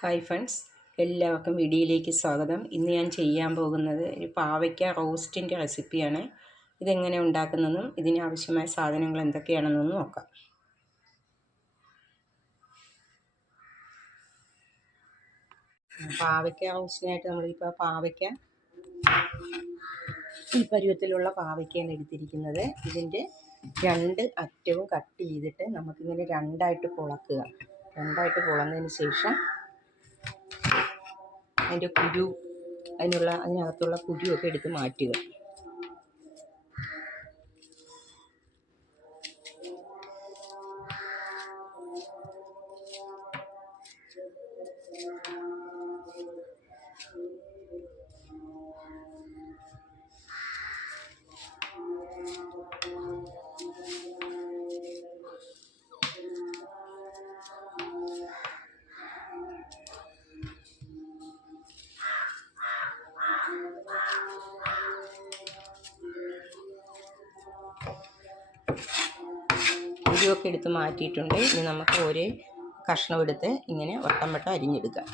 Hi friends, എല്ലാവർക്കും വീഡിയോയിലേക്ക് സ്വാഗതം. ഇന്ന് ഞാൻ ചെയ്യാൻ പോകുന്നത് ഒരു പാവയ്ക്ക റോസ്റ്റിൻ്റെ റെസിപ്പിയാണ്. ഇതെങ്ങനെ ഉണ്ടാക്കുന്നതെന്നും ഇതിനാവശ്യമായ സാധനങ്ങൾ എന്തൊക്കെയാണെന്നും നോക്കാം. പാവയ്ക്ക റോസ്റ്റിനായിട്ട് നമ്മളിപ്പോൾ പാവയ്ക്ക ഈ പരുവത്തിലുള്ള പാവയ്ക്കയാണ് എടുത്തിരിക്കുന്നത്. ഇതിൻ്റെ രണ്ട് അറ്റവും കട്ട് ചെയ്തിട്ട് നമുക്കിങ്ങനെ രണ്ടായിട്ട് പൊളക്കുക. രണ്ടായിട്ട് പൊളന്നതിന് ശേഷം അതിൻ്റെ അതിനകത്തുള്ള കുരുവൊക്കെ എടുത്ത് മാറ്റുക. കുരുവൊക്കെ എടുത്ത് മാറ്റിയിട്ടുണ്ട്. ഇനി നമുക്ക് ഒരേ കഷ്ണം എടുത്ത് ഇങ്ങനെ വട്ടം വട്ടം അരിഞ്ഞെടുക്കാം.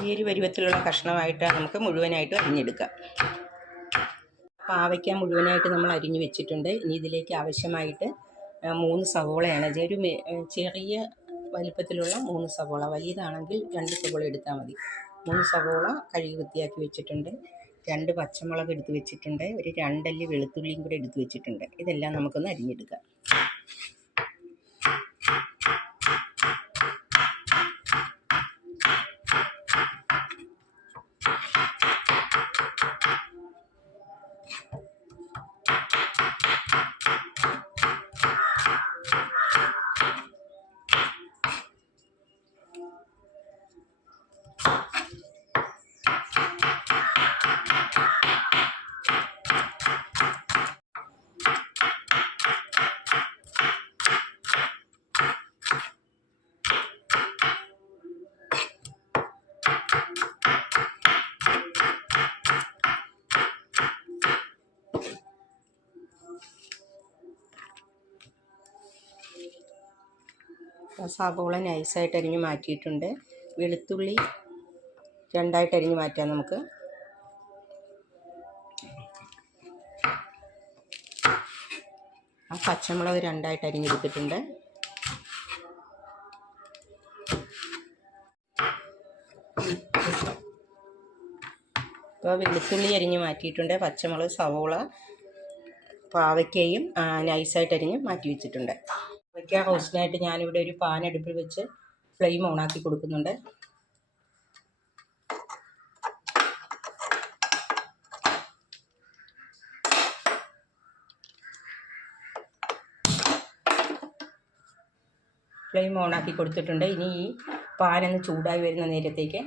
ഈ ഒരു പരുവത്തിലുള്ള കഷ്ണമായിട്ട് നമുക്ക് മുഴുവനായിട്ട് അരിഞ്ഞെടുക്കാം. പാവയ്ക്ക മുഴുവനായിട്ട് നമ്മൾ അരിഞ്ഞു വെച്ചിട്ടുണ്ട്. ഇനി ഇതിലേക്ക് ആവശ്യമായിട്ട് 3 സവോളയാണ്. ഒരു ചെറിയ വലിപ്പത്തിലുള്ള 3 സവോള, വലിയതാണെങ്കിൽ 2 സവോള എടുത്താൽ മതി. 3 സവോള കഴുകി വൃത്തിയാക്കി വെച്ചിട്ടുണ്ട്. 2 പച്ചമുളക് എടുത്ത് വെച്ചിട്ടുണ്ട്. ഒരു 2 അല്ലി വെളുത്തുള്ളിയും കൂടെ എടുത്ത് വെച്ചിട്ടുണ്ട്. ഇതെല്ലാം നമുക്കൊന്ന് അരിഞ്ഞെടുക്കാം. സവോള നൈസായിട്ട് അരിഞ്ഞ് മാറ്റിയിട്ടുണ്ട്. വെളുത്തുള്ളി 2ആയിട്ട് അരിഞ്ഞ് മാറ്റാം നമുക്ക്. പച്ചമുളക് 2ആയിട്ട് അരിഞ്ഞെടുത്തിട്ടുണ്ട്. ഇപ്പോൾ വെളുത്തുള്ളി അരിഞ്ഞ് മാറ്റിയിട്ടുണ്ട്. പച്ചമുളക്, സവോള, പാവയ്ക്കയും നൈസായിട്ട് അരിഞ്ഞ് മാറ്റി വെച്ചിട്ടുണ്ട്. പാവയ്ക്ക റോസ്റ്റിനായിട്ട് ഞാനിവിടെ ഒരു പാൻ അടുപ്പിൽ വെച്ച് ഫ്ലെയിം ഓണാക്കി കൊടുക്കുന്നുണ്ട്. ഫ്ലെയിം ഓണാക്കി കൊടുത്തിട്ടുണ്ട്. ഇനി ഈ പാനൊന്ന് ചൂടായി വരുന്ന നേരത്തേക്ക്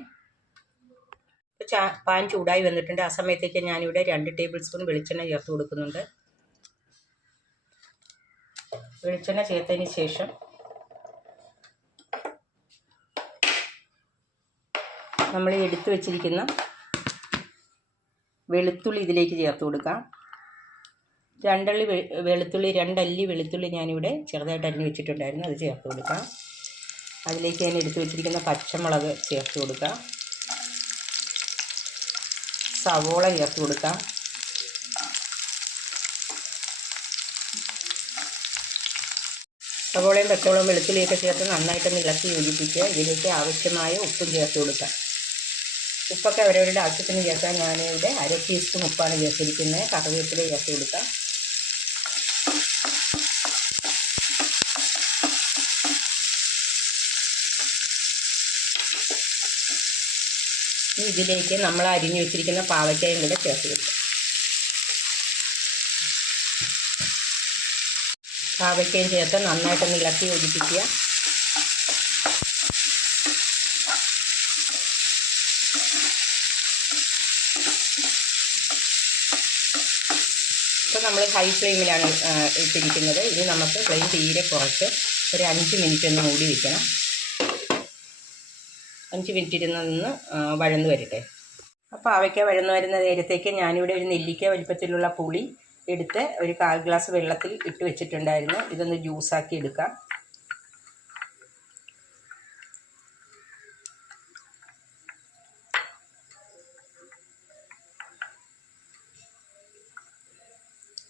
പാൻ ചൂടായി വന്നിട്ടുണ്ട്. ആ സമയത്തേക്ക് ഞാനിവിടെ 2 ടേബിൾ സ്പൂൺ വെളിച്ചെണ്ണ ചേർത്ത് കൊടുക്കുന്നുണ്ട്. വെളിച്ചെണ്ണ ചേർത്തതിന് ശേഷം നമ്മൾ എടുത്തു വച്ചിരിക്കുന്ന വെളുത്തുള്ളി ഇതിലേക്ക് ചേർത്ത് കൊടുക്കാം. 2 അല്ലി വെളുത്തുള്ളി ഞാനിവിടെ ചെറുതായിട്ട് അരിഞ്ഞ് വെച്ചിട്ടുണ്ടായിരുന്നു. അത് ചേർത്ത് കൊടുക്കാം. അതിലേക്ക് ഞാൻ എടുത്തു വെച്ചിരിക്കുന്ന പച്ചമുളക് ചേർത്ത് കൊടുക്കാം. സവോള ചേർത്ത് കൊടുക്കാം. സവോളയും പച്ചമുളകും വെളുത്തുള്ളിയൊക്കെ ചേർത്ത് നന്നായിട്ടൊന്ന് ഇളക്കി യോജിപ്പിക്കുക. ഇതിലേക്ക് ആവശ്യമായ ഉപ്പും ചേർത്ത് കൊടുക്കാം. ഉപ്പൊക്കെ അവരവരുടെ ആവശ്യത്തിന് ചേർക്കാൻ ഞാനിവിടെ 1/2 ടീസ്പൂൺ ഉപ്പാണ് ചേർത്തിരിക്കുന്നത്. കറിവേപ്പില ചേർത്ത് കൊടുക്കാം. ഇതിലേക്ക് നമ്മൾ അരിഞ്ഞു വെച്ചിരിക്കുന്ന പാവയ്ക്കയും കൂടെ ചേർത്ത് കൊടുക്കാം. പാവയ്ക്കയും ചേർത്ത് നന്നായിട്ടൊന്ന് ഇളക്കി യോജിപ്പിക്കുക. ഇപ്പോൾ നമ്മൾ ഹൈ ഫ്ലെയിമിലാണ് ഇട്ടിരിക്കുന്നത്. ഇനി നമുക്ക് ഫ്ലെയിം തീരെ കുറച്ച് ഒരു 5 മിനിറ്റ് ഒന്ന് മൂടി വയ്ക്കണം. 5 മിനിറ്റ് ഇരുന്ന് വഴന്ന് വരട്ടെ. അപ്പോൾ പാവയ്ക്ക വഴന്ന് വരുന്ന നേരത്തേക്ക് ഞാനിവിടെ ഒരു നെല്ലിക്ക വലിപ്പത്തിലുള്ള പുളി എടുത്ത് ഒരു 1/4 ഗ്ലാസ് വെള്ളത്തിൽ ഇട്ട് വെച്ചിട്ടുണ്ടായിരുന്നു. ഇതൊന്ന് ജ്യൂസാക്കി എടുക്കാം.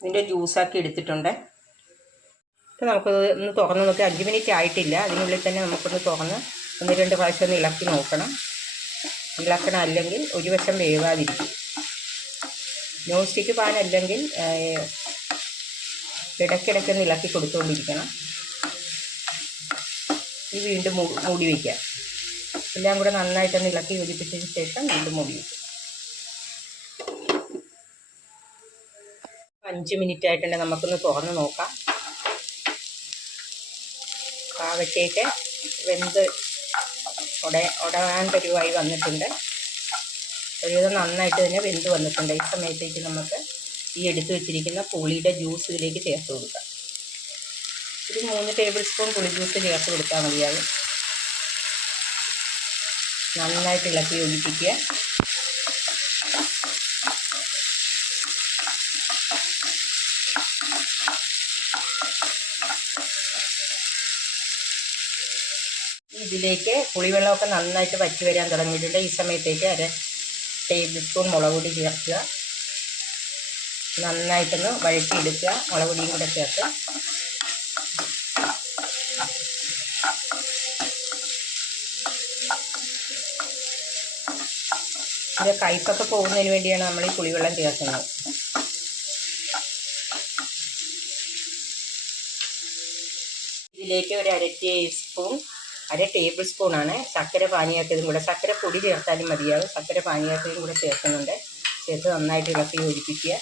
ഇതിൻ്റെ ജ്യൂസാക്കി എടുത്തിട്ടുണ്ട്. അപ്പോൾ നമുക്കത് ഒന്ന് തുറന്ന് നോക്കി. 5 മിനിറ്റ് ആയിട്ടില്ല. അതിനുള്ളിൽ തന്നെ നമുക്കൊന്ന് തുറന്ന് 1-2 പ്രാവശ്യം ഒന്ന് ഇളക്കി നോക്കണം. ഇളക്കണം, അല്ലെങ്കിൽ ഒരു വശം വേവാതിരിക്കും. നോൺ സ്റ്റിക്ക് പാൻ അല്ലെങ്കിൽ ഇടയ്ക്കിടയ്ക്കൊന്ന് ഇളക്കി കൊടുത്തുകൊണ്ടിരിക്കണം. ഈ വീണ്ടും മൂടി വയ്ക്കുക. എല്ലാം കൂടെ നന്നായിട്ടൊന്ന് ഇളക്കി യോജിപ്പിച്ചതിന് ശേഷം വീണ്ടും മൂടി വയ്ക്കുക. 5 മിനിറ്റ് ആയിട്ടുണ്ടെങ്കിൽ നമുക്കൊന്ന് തുറന്ന് നോക്കാം. പാവയ്ക്കയൊക്കെ വെന്ത് ഉടയാൻ പരുവായി വന്നിട്ടുണ്ട്. ഒരുവിധം നന്നായിട്ട് തന്നെ വെന്ത് വന്നിട്ടുണ്ട്. ഈ സമയത്തേക്ക് നമുക്ക് ഈ എടുത്തു വെച്ചിരിക്കുന്ന പുളിയുടെ ജ്യൂസ് ഇതിലേക്ക് ചേർത്ത് കൊടുക്കാം. ഒരു 3 ടേബിൾ സ്പൂൺ പുളി ജ്യൂസ് ചേർത്ത് കൊടുത്താൽ മതിയാകും. നന്നായിട്ട് ഇളക്കി യോജിപ്പിക്കുക. ഇതിലേക്ക് പുളിവെള്ളമൊക്കെ നന്നായിട്ട് വറ്റി വരാൻ തുടങ്ങിയിട്ടുണ്ട്. ഈ സമയത്തേക്ക് 1/2 ടേബിൾ സ്പൂൺ മുളക് പൊടി ചേർക്കുക. നന്നായിട്ടൊന്ന് വഴറ്റിയെടുക്കുക. മുളക് പൊടിയും കൂടെ ചേർത്ത് ഇത് കയ്പ്പൊക്കെ പോകുന്നതിന് വേണ്ടിയാണ് നമ്മൾ ഈ പുളിവെള്ളം ചേർക്കുന്നത്. ഇതിലേക്ക് ഒരു 1/2 ടേബിൾ സ്പൂണാണ് ശർക്കര പാനിയാക്കിയതും കൂടെ. ശർക്കര പൊടി ചേർത്താലും മതിയാകും. ശർക്കര പാനിയാക്കിയതും കൂടെ ചേർക്കുന്നുണ്ട്. ചേർത്ത് നന്നായിട്ട് ഇളക്കി യോജിപ്പിക്കുക.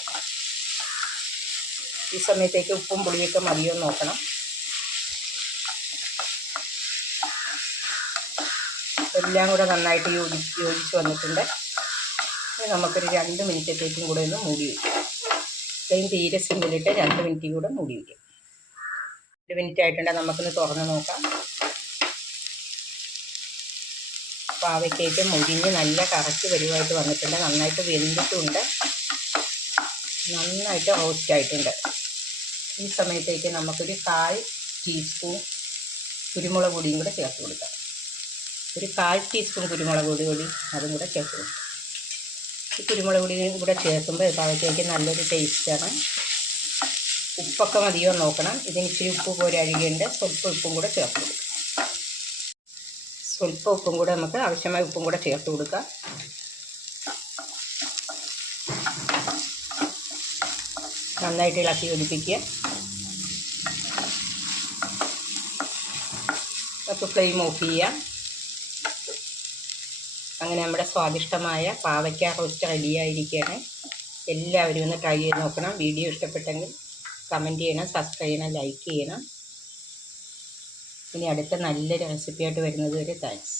ഈ സമയത്തേക്ക് ഉപ്പും പുളിയൊക്കെ മതിയോ നോക്കണം. എല്ലാം കൂടെ നന്നായിട്ട് യോജിച്ച് വന്നിട്ടുണ്ട്. നമുക്കൊരു 2 മിനിറ്റത്തേക്കും കൂടെ ഒന്ന് മൂടി വയ്ക്കും. ഫ്ലെയിം തീരെ സിമ്മിലിട്ട് 2 മിനിറ്റ് കൂടെ മൂടി വയ്ക്കും. 2 മിനിറ്റ് ആയിട്ടുണ്ടെങ്കിൽ നമുക്കൊന്ന് തുറന്ന് നോക്കാം. പാവയ്ക്കയൊക്കെ മുരിഞ്ഞ് നല്ല കറക്റ്റ് പരിവായിട്ട് വന്നിട്ടുണ്ട്. നന്നായിട്ട് വെന്തിട്ടുണ്ട്. നന്നായിട്ട് റോസ്റ്റായിട്ടുണ്ട്. ഈ സമയത്തേക്ക് നമുക്കൊരു 1/4 ടീസ്പൂൺ കുരുമുളക് പൊടിയും കൂടെ ചേർത്ത് കൊടുക്കാം. ഒരു 1/4 ടീസ്പൂൺ കുരുമുളക് പൊടി അതും കൂടെ ചേർത്ത് കൊടുക്കാം. ഈ കുരുമുളക് പൊടിയും കൂടെ ചേർക്കുമ്പോൾ പാവയ്ക്കയ്ക്ക് നല്ലൊരു ടേസ്റ്റാണ്. ഉപ്പൊക്കെ മതിയോ നോക്കണം. ഇതിന് ഇച്ചിരി ഉപ്പ് പോരാഴികയുണ്ട്. സ്വല്പം ഉപ്പും കൂടെ ചേർത്ത് കൊടുക്കാം. സ്വല്പം ഉപ്പും കൂടെ നമുക്ക് ആവശ്യമായ ഉപ്പും കൂടെ ചേർത്ത് കൊടുക്കാം. നന്നായിട്ട് ഇളക്കി യോജിപ്പിക്കുക. അപ്പോൾ ഫ്ലെയിം ഓഫ് ചെയ്യാം. അങ്ങനെ നമ്മുടെ സ്വാദിഷ്ടമായ പാവയ്ക്ക റോസ്റ്റ് റെഡിയായിരിക്കുകയാണ്. എല്ലാവരും ഒന്ന് ട്രൈ ചെയ്ത് നോക്കണം. വീഡിയോ ഇഷ്ടപ്പെട്ടെങ്കിൽ കമൻറ്റ് ചെയ്യണം, സബ്സ്ക്രൈബ് ചെയ്യണം, ലൈക്ക് ചെയ്യണം. ഇനി അടുത്ത നല്ലൊരു റെസിപ്പിയായിട്ട് വരുന്നത് വരെ താങ്ക്സ്.